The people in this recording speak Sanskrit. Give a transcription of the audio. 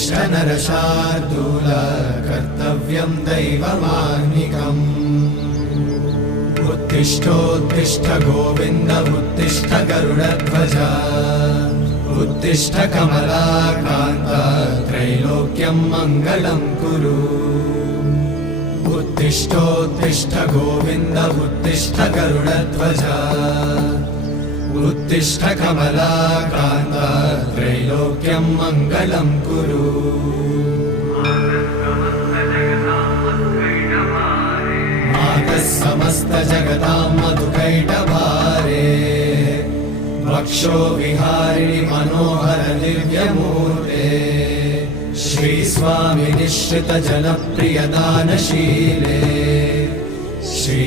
उत्तिष्ठ नरशार्दूल कर्तव्यं दैवमाह्निकम् उत्तिष्ठोत्तिष्ठ गोविन्द उत्तिष्ठ गरुडध्वज उत्तिष्ठ कमलाकान्त त्रैलोक्यं मङ्गलं कुरु उत्तिष्ठोत्तिष्ठ गोविन्द उत्तिष्ठ गरुडध्वज उत्तिष्ठ कमलाकान्त त्रैलोक्यं मङ्गलं कुरु मातः समस्त जगतां मधुकैटभारे वक्षो विहारिणि मनोहर दिव्यमूर्ते श्री स्वामी निश्रित जनप्रिय दानशीले श्री